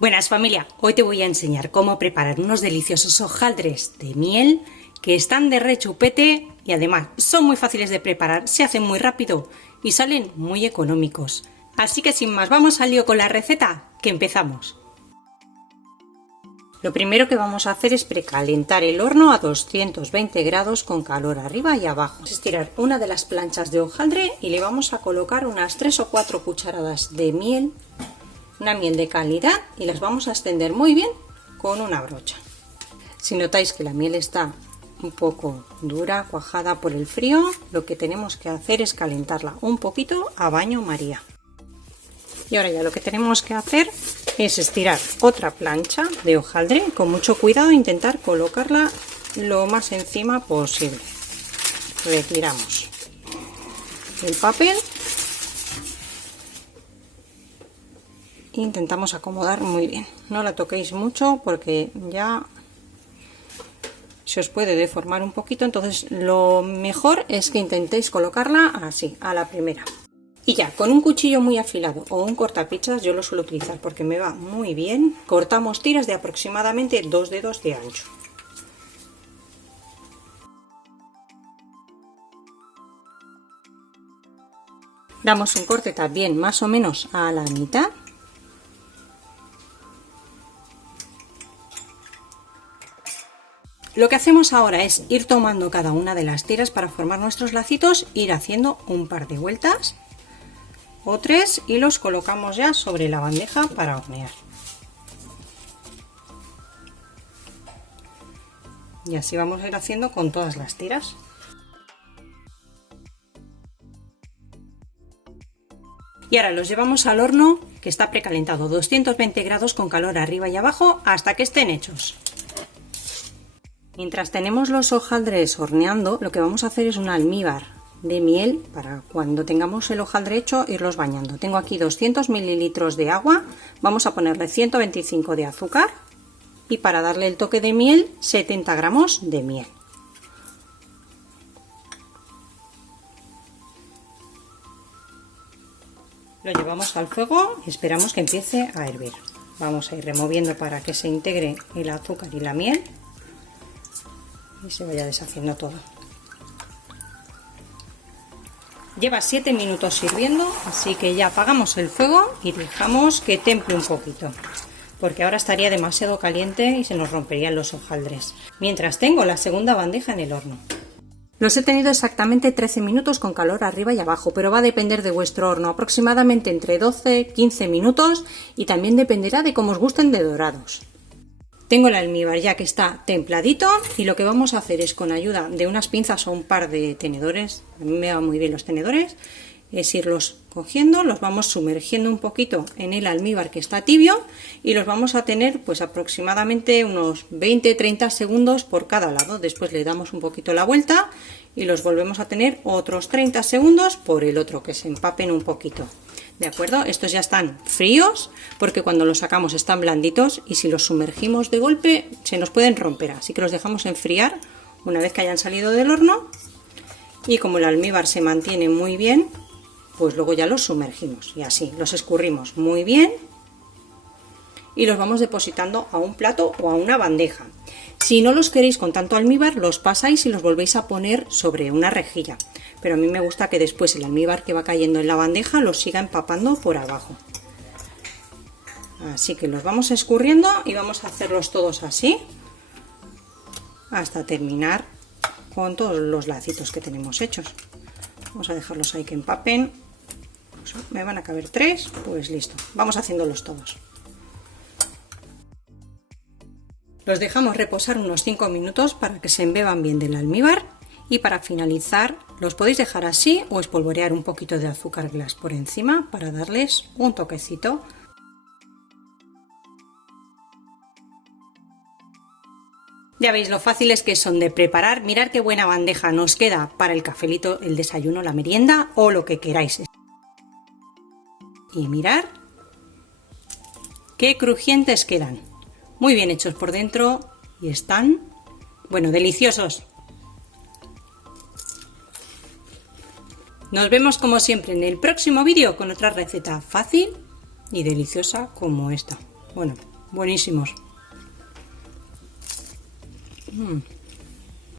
Buenas familia, hoy te voy a enseñar cómo preparar unos deliciosos hojaldres de miel que están de rechupete y además son muy fáciles de preparar, se hacen muy rápido y salen muy económicos. Así que sin más, vamos al lío con la receta, que empezamos. Lo primero que vamos a hacer es precalentar el horno a 220 grados con calor arriba y abajo. Vamos a estirar una de las planchas de hojaldre y le vamos a colocar unas 3 o 4 cucharadas de miel. Una miel de calidad y las vamos a extender muy bien con una brocha. Si notáis que la miel está un poco dura, cuajada por el frío, lo que tenemos que hacer es calentarla un poquito a baño María. Y ahora ya lo que tenemos que hacer es estirar otra plancha de hojaldre con mucho cuidado, intentar colocarla lo más encima posible. Retiramos el papel. Intentamos acomodar muy bien, no la toquéis mucho porque ya se os puede deformar un poquito, entonces lo mejor es que intentéis colocarla así, a la primera. Y ya, con un cuchillo muy afilado o un cortapichas, yo lo suelo utilizar porque me va muy bien, cortamos tiras de aproximadamente 2 dedos de ancho. Damos un corte también más o menos a la mitad. Lo que hacemos ahora es ir tomando cada una de las tiras para formar nuestros lacitos, ir haciendo un par de vueltas o 3 y los colocamos ya sobre la bandeja para hornear. Y así vamos a ir haciendo con todas las tiras. Y ahora los llevamos al horno que está precalentado, 220 grados con calor arriba y abajo hasta que estén hechos. Mientras tenemos los hojaldres horneando, lo que vamos a hacer es un almíbar de miel para cuando tengamos el hojaldre hecho irlos bañando. Tengo aquí 200 mililitros de agua, vamos a ponerle 125 de azúcar y para darle el toque de miel 70 gramos de miel. Lo llevamos al fuego y esperamos que empiece a hervir. Vamos a ir removiendo para que se integre el azúcar y la miel y se vaya deshaciendo todo. Lleva 7 minutos hirviendo, así que ya apagamos el fuego y dejamos que temple un poquito, porque ahora estaría demasiado caliente y se nos romperían los hojaldres. Mientras tengo la segunda bandeja en el horno. Los he tenido exactamente 13 minutos con calor arriba y abajo, pero va a depender de vuestro horno, aproximadamente entre 12-15 minutos y también dependerá de cómo os gusten de dorados. Tengo el almíbar ya que está templadito y lo que vamos a hacer es, con ayuda de unas pinzas o un par de tenedores, a mí me van muy bien los tenedores, es irlos cogiendo, los vamos sumergiendo un poquito en el almíbar que está tibio y los vamos a tener pues aproximadamente unos 20-30 segundos por cada lado. Después le damos un poquito la vuelta y los volvemos a tener otros 30 segundos por el otro, que se empapen un poquito. ¿De acuerdo? Estos ya están fríos porque cuando los sacamos están blanditos y si los sumergimos de golpe se nos pueden romper, así que los dejamos enfriar una vez que hayan salido del horno y como el almíbar se mantiene muy bien, pues luego ya los sumergimos y así los escurrimos muy bien y los vamos depositando a un plato o a una bandeja. Si no los queréis con tanto almíbar, los pasáis y los volvéis a poner sobre una rejilla, pero a mí me gusta que después el almíbar que va cayendo en la bandeja los siga empapando por abajo. Así que los vamos escurriendo y vamos a hacerlos todos así hasta terminar con todos los lacitos que tenemos hechos. Vamos a dejarlos ahí que empapen. Pues me van a caber 3, pues listo, vamos haciéndolos todos. Los dejamos reposar unos 5 minutos para que se embeban bien del almíbar y para finalizar los podéis dejar así o espolvorear un poquito de azúcar glass por encima para darles un toquecito. Ya veis lo fáciles que son de preparar. Mirad qué buena bandeja nos queda para el cafelito, el desayuno, la merienda o lo que queráis. Y mirad qué crujientes quedan. Muy bien hechos por dentro y están, bueno, deliciosos. Nos vemos como siempre en el próximo vídeo con otra receta fácil y deliciosa como esta. Bueno, buenísimos.